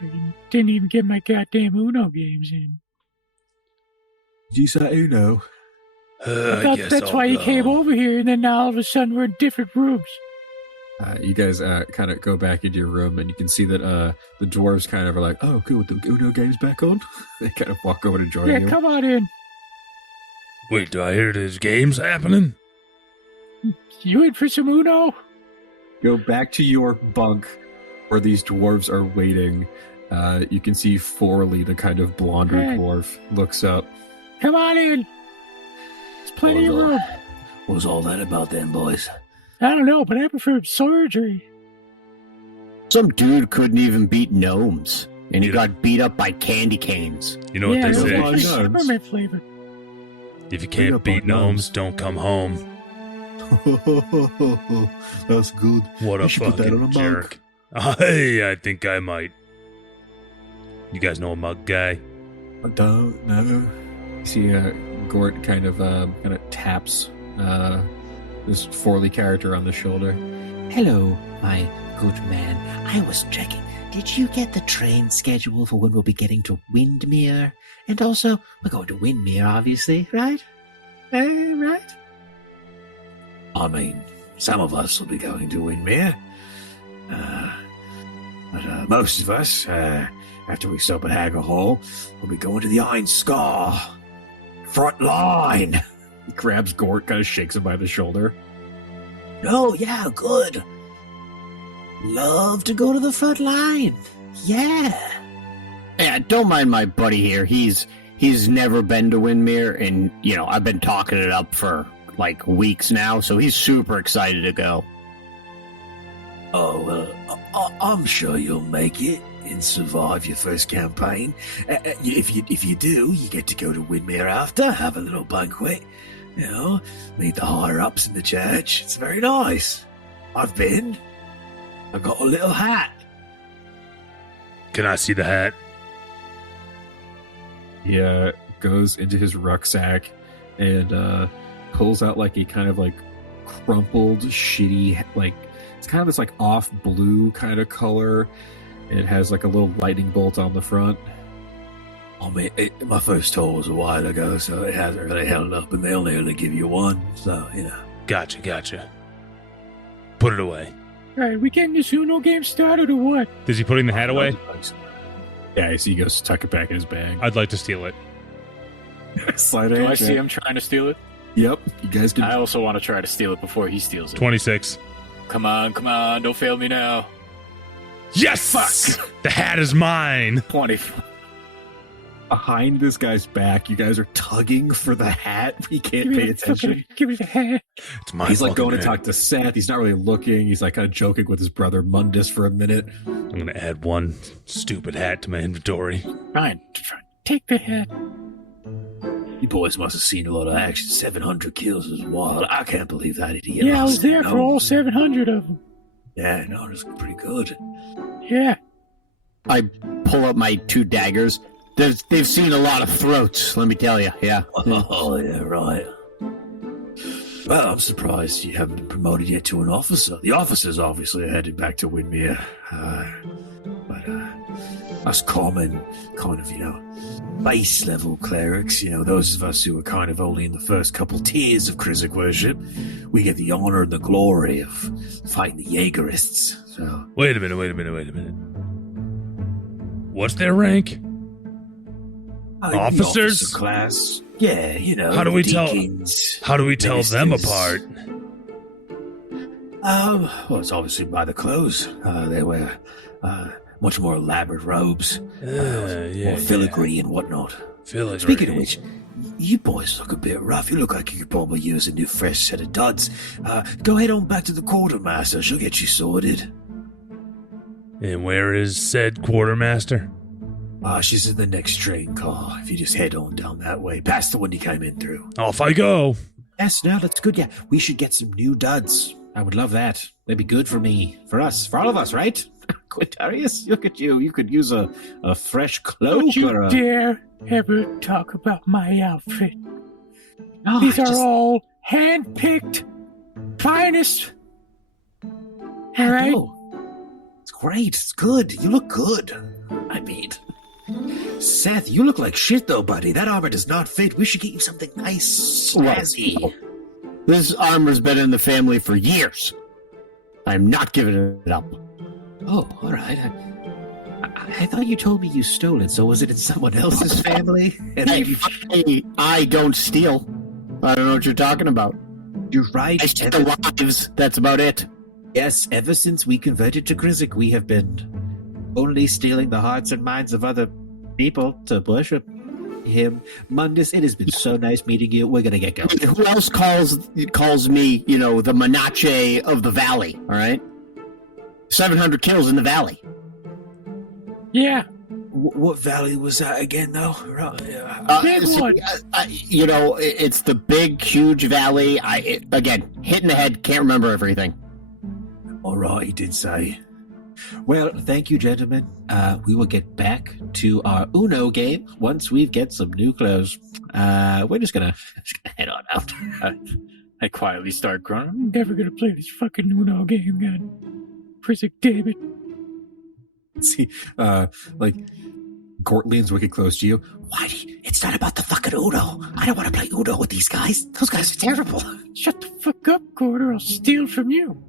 I didn't even get my goddamn Uno games in. Did you say Uno? I thought that's why you came over here, and then now all of a sudden we're in different rooms. You guys kind of go back into your room, and you can see that the dwarves kind of are like, "Oh, good, with the Uno games back on." They kind of walk over to join you. Yeah, come on in. Wait, do I hear there's games happening? You in for some Uno? Go back to your bunk where these dwarves are waiting. You can see Forley, the kind of blonder dwarf, looks up. Come on in. There's plenty of room. What was all that about then, boys? I don't know, but I prefer surgery. Some dude couldn't even beat gnomes, and he got beat up by candy canes. You know what they say? Peppermint flavor. If you can't beat gnomes, don't come home. That's good. What a fucking jerk. Hey, I think I might. You guys know a mug guy? I don't know. You see Gort kind of taps this Forley character on the shoulder. Hello, my good man. I was checking. Did you get the train schedule for when we'll be getting to Windmere? And also, we're going to Windmere, obviously, right? Right? I mean, some of us will be going to Windmere. But most of us, after we stop at Hagger Hall, will be going to the Iron Scar. Front line! He grabs Gort, kind of shakes him by the shoulder. Oh, yeah, good. Love to go to the front line. Yeah. Yeah, don't mind my buddy here. He's never been to Windmere, and, I've been talking it up for, like, weeks now, so he's super excited to go. Oh, well, I'm sure you'll make it and survive your first campaign. If you do, you get to go to Windmere after, have a little banquet. Meet the higher-ups in the church. It's very nice. I've been. I got a little hat. Can I see the hat? He goes into his rucksack and pulls out like a kind of like crumpled, shitty, like it's kind of this like off blue kind of color. It has like a little lightning bolt on the front. I mean, my first tour was a while ago, so it hasn't really held up, and they only give you one, so, Gotcha. Put it away. All right, we getting this Uno game started or what? Is he putting the hat away? Yeah, I see he goes to tuck it back in his bag. I'd like to steal it. Do I see him trying to steal it? Yep, you guys can. I also want to try to steal it before he steals it. 26. Come on, don't fail me now. Yes! Fuck! The hat is mine! 20. Behind this guy's back, you guys are tugging for the hat. He can't pay attention. Give me the hat. It's my He's like going hat. to talk to Seth. He's not really looking. He's like kind of joking with his brother Mundus for a minute. I'm going to add one stupid hat to my inventory. Fine. Take the hat. You boys must have seen a lot of action. 700 kills is wild. I can't believe that idiot. Yeah, I was there for all 700 of them. Yeah, no, it's pretty good. Yeah. I pull up my 2 daggers. They've seen a lot of throats, let me tell you, yeah. Oh, yeah, right. Well, I'm surprised you haven't been promoted yet to an officer. The officers obviously are headed back to Windmere. But us common, kind of, base level clerics, those of us who are kind of only in the first couple tiers of Krizik worship, we get the honor and the glory of fighting the Jaegerists. So Wait a minute. What's their rank? Officers? The officer class. Yeah, How do we deacons, tell them ministers. apart? Well, it's obviously by the clothes. They wear much more elaborate robes, more filigree and whatnot. Filigree. Speaking of which, you boys look a bit rough. You look like you could probably use a new fresh set of duds. Go head on back to the quartermaster. She'll get you sorted. And where is said quartermaster? She's in the next train car. If you just head on down that way, past the one you came in through. Off I go. Yes, no, that's good. Yeah, we should get some new duds. I would love that. That'd be good for me, for us, for all of us, right? Quintorius, look at you. You could use a fresh cloak. Don't you or a... dare ever talk about my outfit. No, These are all hand-picked, finest. All right? No. It's great. It's good. You look good. I mean, Seth, you look like shit, though, buddy. That armor does not fit. We should get you something nice, snazzy. This armor's been in the family for years. I'm not giving it up. Oh, all right. I thought you told me you stole it, so was it in someone else's family? And I don't steal. I don't know what you're talking about. You're right. I steal wives. That's about it. Yes, ever since we converted to Krizik, we have been only stealing the hearts and minds of other people to worship him. Mundus, it has been so nice meeting you. We're going to get going. Who else calls me, the Menache of the Valley, all right? 700 kills in the Valley. Yeah. What valley was that again, though? It's the big, huge valley. Again, hit in the head, can't remember everything. All right, he did say. Well, thank you, gentlemen. We will get back to our Uno game once we get some new clothes. We're just gonna head on out. I quietly start groaning. I'm never gonna play this fucking Uno game again. Krizik, damn it. See, Gort leans wicked close to you. Whitey, it's not about the fucking Uno. I don't want to play Uno with these guys. Those guys are terrible. Shut the fuck up, Gort, or I'll steal from you.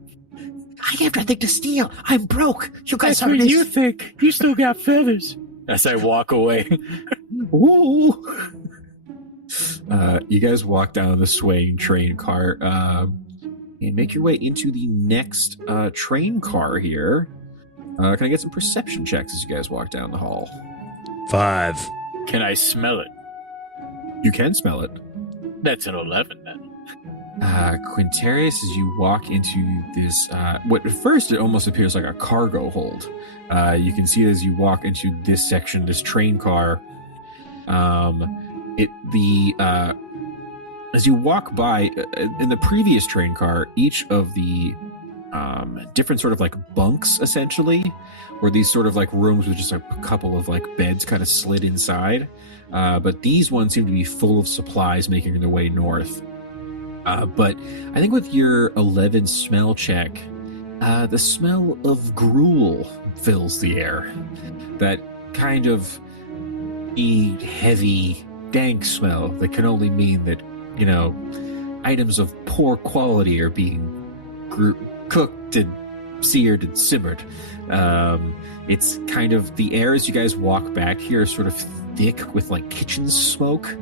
I have nothing to steal. I'm broke. You guys That's are what you think. You still got feathers. As I walk away. Ooh. You guys walk down the swaying train car and make your way into the next train car here. Can I get some perception checks as you guys walk down the hall? 5. Can I smell it? You can smell it. That's an 11 then. Quintorius, as you walk into this, what at first it almost appears like a cargo hold. You can see as you walk into this section, this train car, as you walk by, in the previous train car, each of the different sort of like bunks, essentially, were these sort of like rooms with just a couple of like beds kind of slid inside. But these ones seem to be full of supplies making their way north. But I think with your 11 smell check, the smell of gruel fills the air. That kind of heavy, dank smell that can only mean that, items of poor quality are being cooked and seared and simmered. It's kind of, the air as you guys walk back here is sort of thick with like kitchen smoke.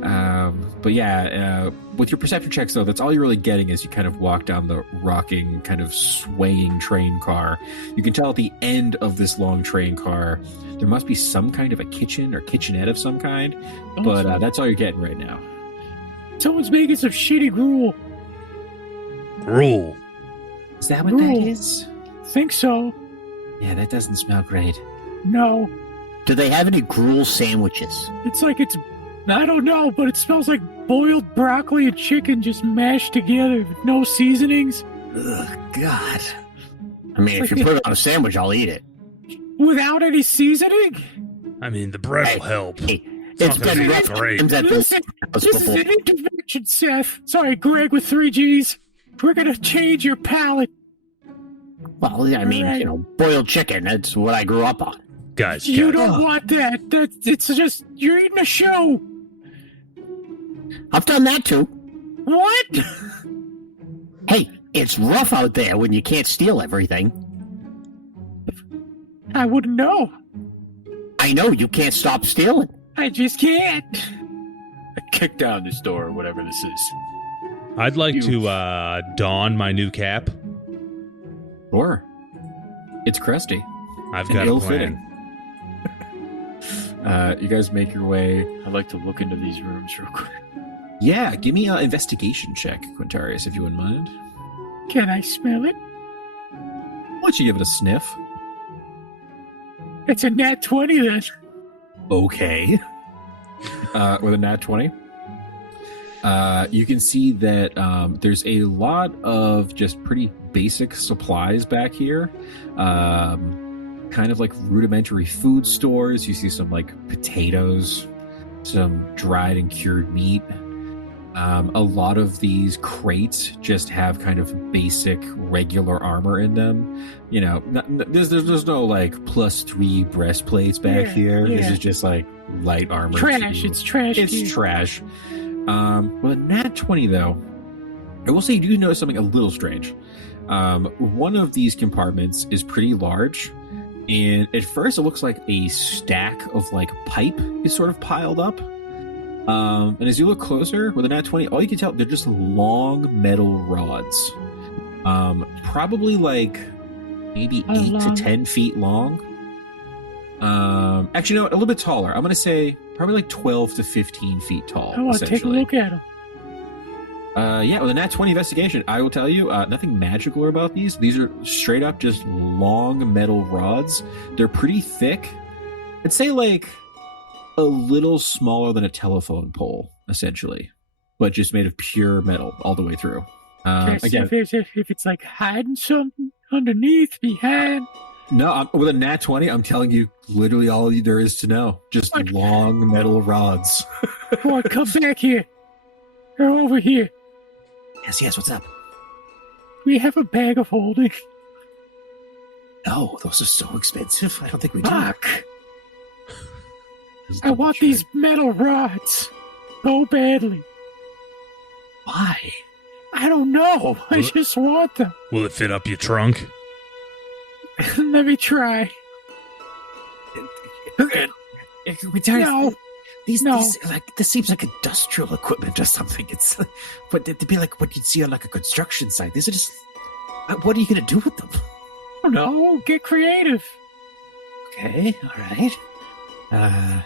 But yeah, with your perception checks though, that's all you're really getting as you kind of walk down the rocking, kind of swaying train car. You can tell at the end of this long train car, there must be some kind of a kitchen or kitchenette of some kind, but that's all you're getting right now. Someone's making some shitty gruel. Gruel? Is that what that is? Think so. Yeah, that doesn't smell great. No. Do they have any gruel sandwiches? It's like I don't know, but it smells like boiled broccoli and chicken just mashed together with no seasonings. Ugh, God. I mean, if you put it on a sandwich, I'll eat it. Without any seasoning? I mean, the bread will help. Hey, it's been rough times at this Listen, house this is before. an intervention, Seth. Sorry, Greg with 3 Gs. We're going to change your palate. Well, I mean, Right. boiled chicken, that's what I grew up on. Guys, You don't want that. It's just you're eating a shoe. I've done that too. What? Hey, it's rough out there when you can't steal everything. I wouldn't know. I know you can't stop stealing. I just can't. I kick down this door or whatever this is. I'd like to don my new cap. Or it's crusty. I've and got a ill-fitting. plan. You guys make your way. I'd like to look into these rooms real quick. Yeah, give me an investigation check, Quintorius, if you wouldn't mind. Can I smell it? Why don't you give it a sniff? It's a nat 20 then. Okay. With a nat 20. You can see that there's a lot of just pretty basic supplies back here. Kind of like rudimentary food stores. You see some like potatoes, some dried and cured meat. A lot of these crates just have kind of basic regular armor in them. You know, there's no like +3 breastplates back here. Yeah. This is just like light armor. Trash. It's trash. It's dude. trash. With a nat 20 though, I will say you do notice something a little strange. One of these compartments is pretty large, and at first it looks like a stack of like pipe is sort of piled up. And as you look closer with a nat 20, all you can tell, they're just long metal rods. Probably like maybe 8 to 10 feet long. Actually, no, a little bit taller. I'm going to say probably like 12 to 15 feet tall. I want to take a look at them. Yeah, with a nat 20 investigation, I will tell you, nothing magical about these. These are straight up just long metal rods. They're pretty thick. I'd say like a little smaller than a telephone pole, essentially, but just made of pure metal all the way through. Again, if it's like hiding something underneath, behind. no, with a nat 20, I'm telling you literally all there is to know. Just long metal rods. Boy, come back here. They're over here. Yes, what's up? We have a bag of holding. No, those are so expensive. I don't think we do. Fuck. I want these metal rods so badly. Why? I don't know. I just want them. Will it fit up your trunk? Let me try. No. These like this seems like industrial equipment or something. It's but it'd be like what you'd see on like a construction site. These are just what are you gonna do with them? I don't know. Get creative. Okay, all right. I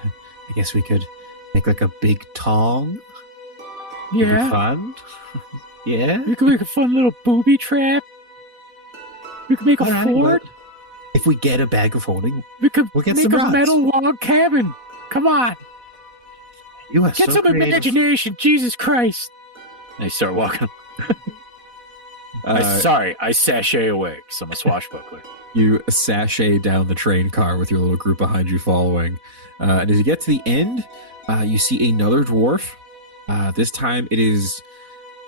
guess we could make like a big tong. It'd be Yeah. fun. Yeah. We could make a fun little booby trap. We could make a All right, fort. well, if we get a bag of holding, We could we'll get make some a rods. metal log cabin. Come on. You are Get so some creative. imagination. Jesus Christ. And I start walking. Sorry, I sashay away because I'm a swashbuckler. You sashay down the train car with your little group behind you following. And as you get to the end, you see another dwarf. This time it is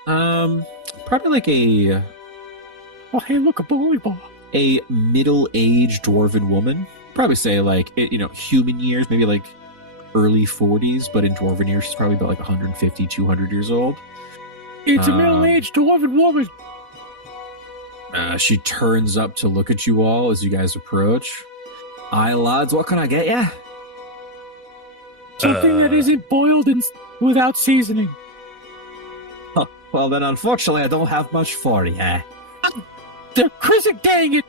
probably like Oh, hey, look, a bowling ball. a middle-aged dwarven woman. Probably say like, human years, maybe like early 40s, but in dwarven years, she's probably about like 150, 200 years old. It's a middle-aged dwarven woman. She turns up to look at you all as you guys approach. Aye, lads, what can I get ya? Something that isn't boiled and without seasoning. Huh. Well, then, unfortunately, I don't have much for you. Chrizzick, dang it!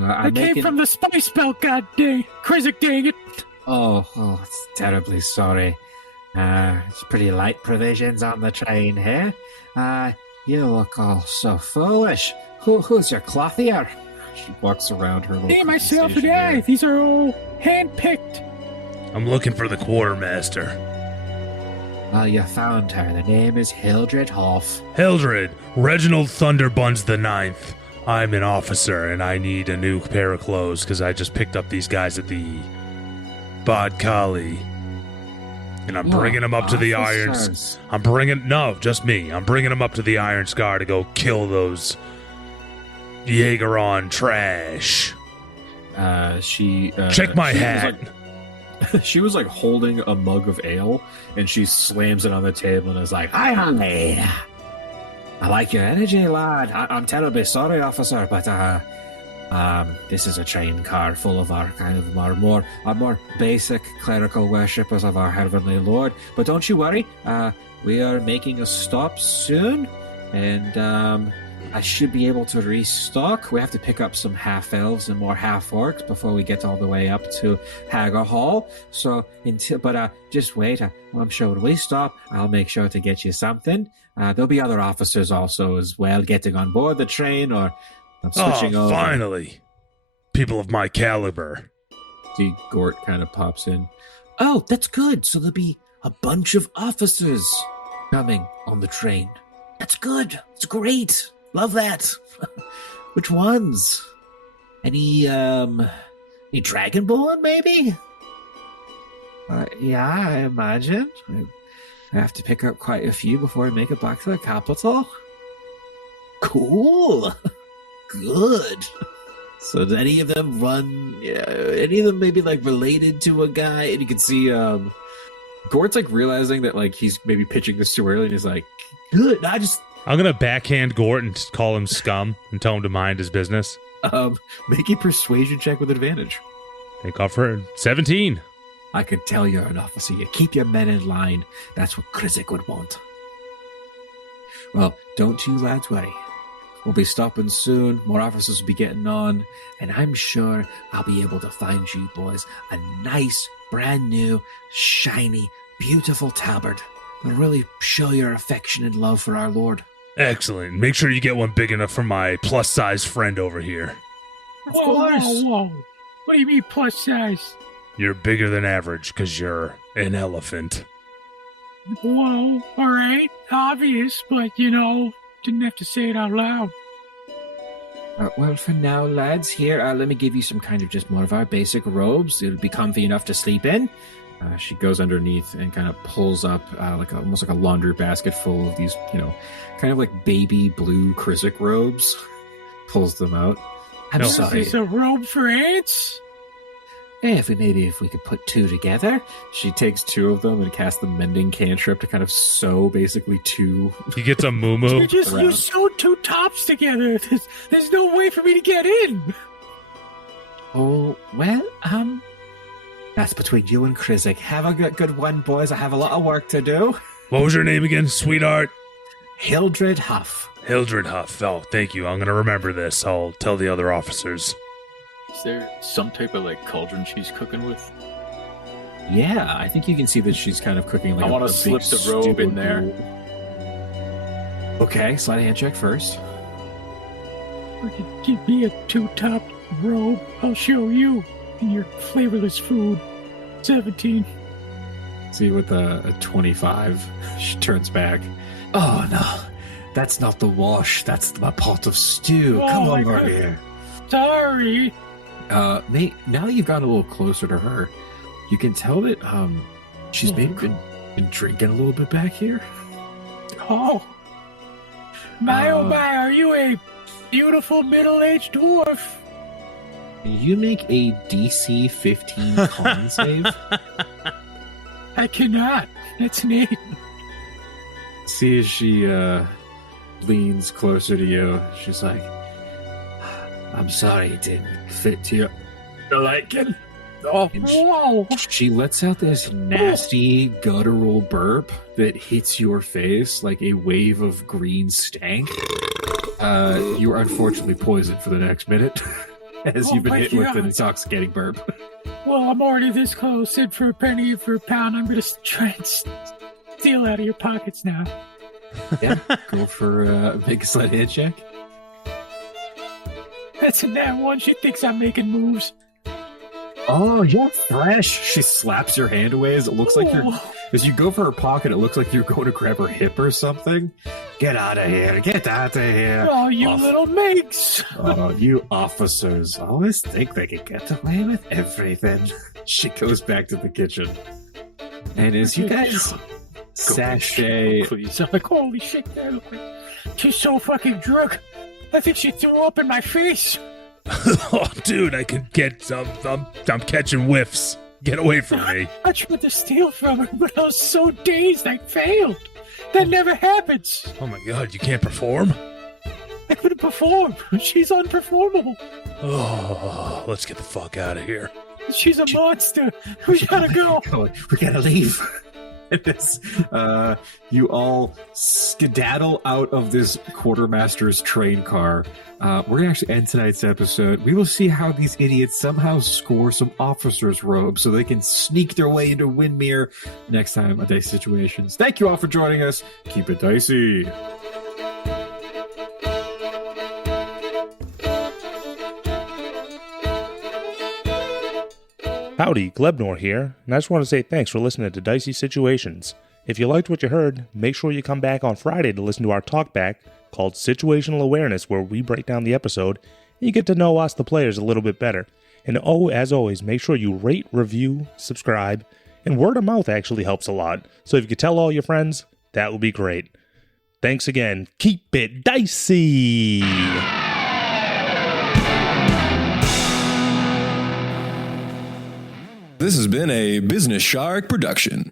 I I'm came making- from the Spice Belt, god dang. Chrizzick, dang it. Oh, it's terribly sorry. It's pretty light provisions on the train here. You look all so foolish. Who's your clothier? She walks around her little Me, myself, station and I. there. These are all hand-picked. I'm looking for the quartermaster. Well, you found her. The name is Hildred Hoff. Hildred, Reginald Thunderbuns the Ninth. I'm an officer and I need a new pair of clothes because I just picked up these guys at the Bod Kali. And I'm bringing them up to the Irons. Just me. I'm bringing them up to the Iron Scar to go kill those Jaegeron trash. she check my she hat. Was like, she was like holding a mug of ale, and she slams it on the table and is like, "Hi, honey. I like your energy, lad. I'm terribly sorry, officer, but this is a train car full of our kind of our more basic clerical worshippers of our heavenly Lord. But don't you worry, we are making a stop soon, and I should be able to restock. We have to pick up some half-elves and more half-orcs before we get all the way up to Hagar Hall. So, just wait. I'm sure when we stop, I'll make sure to get you something. There'll be other officers also as well getting on board the train, or I'm switching over. Finally. People of my caliber. See, Gort kind of pops in. Oh, that's good. So there'll be a bunch of officers coming on the train. That's good. It's great. Love that. Which ones? Any Dragonborn, maybe? Yeah, I imagine. I have to pick up quite a few before I make it back to the capital. Cool. Good. So does any of them run? Yeah, any of them maybe like related to a guy? And you can see Gort's like realizing that like he's maybe pitching this too early, and he's like, "Good." I'm gonna backhand Gort and just call him scum and tell him to mind his business. Make a persuasion check with advantage. Take off for 17. I could tell you're an officer. You keep your men in line. That's what Krizik would want. Well, don't you lads worry. We'll be stopping soon. More officers will be getting on. And I'm sure I'll be able to find you boys a nice, brand new, shiny, beautiful tabard. It'll really show your affection and love for our Lord. Excellent. Make sure you get one big enough for my plus-size friend over here. Whoa. What do you mean plus size? You're bigger than average because you're an elephant. Whoa, all right. Obvious, but, didn't have to say it out loud. Well, for now, lads, here, let me give you some kind of just more of our basic robes. It'll be comfy enough to sleep in. She goes underneath and kind of pulls up almost like a laundry basket full of these, kind of like baby blue Krizik robes. Pulls them out. I'm sorry. Is this a robe for ants? If we could put two together. She takes two of them and casts the mending cantrip to kind of sew basically two. He gets a moo-moo. You sewed two tops together. There's no way for me to get in. Oh, well, that's between you and Krizik. Have a good one, boys. I have a lot of work to do. What was your name again, sweetheart? Hildred Huff. Hildred Huff. Oh, thank you. I'm going to remember this. I'll tell the other officers. Is there some type of cauldron she's cooking with? Yeah, I think you can see that she's kind of cooking like I want to slip the robe in there. Okay, slide a hand check first. Give me a two-top robe. I'll show you in your flavorless food. 17. See, with a 25, she turns back. Oh, no. That's not the wash. That's my pot of stew. Come over here. Sorry. Nate, now that you've gotten a little closer to her, you can tell that she's maybe been drinking a little bit back here. Oh. My, are you a beautiful middle-aged dwarf? You make a DC 15 con save. I cannot. That's Nate. See as she leans closer to you. She's like, I'm sorry it didn't fit to your liking. Oh, whoa. She lets out this nasty, guttural burp that hits your face like a wave of green stank. You are unfortunately poisoned for the next minute as you've been hit with an intoxicating burp. Well, I'm already this close, and for a penny, for a pound, I'm going to try and steal out of your pockets now. Yeah, go for make a sleight hand check. That's a nat one. She thinks I'm making moves. Oh, you're fresh. She slaps your hand away as it looks like as you go for her pocket, it looks like you're going to grab her hip or something. Get out of here. Get out of here. Oh, you little minx. Oh, you officers always think they can get away with everything. She goes back to the kitchen. And as you guys sashay... Please. I'm like, holy shit, she's so fucking drunk. I think she threw up in my face. Oh, dude, I can get I'm catching whiffs. Get away from me. I tried to steal from her, but I was so dazed I failed. That never happens. Oh my god, you can't perform? I couldn't perform. She's unperformable. Oh, let's get the fuck out of here. She's a monster. We gotta go. We gotta leave. This, you all skedaddle out of this quartermaster's train car. We're gonna actually end tonight's episode. We will see how these idiots somehow score some officers' robes so they can sneak their way into Windmere next time on Dicey Situations. Thank you all for joining us. Keep it dicey. Howdy, Glebnor here, and I just want to say thanks for listening to Dicey Situations. If you liked what you heard, make sure you come back on Friday to listen to our talkback called Situational Awareness, where we break down the episode and you get to know us, the players, a little bit better. And as always, make sure you rate, review, subscribe, and word of mouth actually helps a lot. So if you could tell all your friends, that would be great. Thanks again. Keep it dicey! This has been a Business Shark production.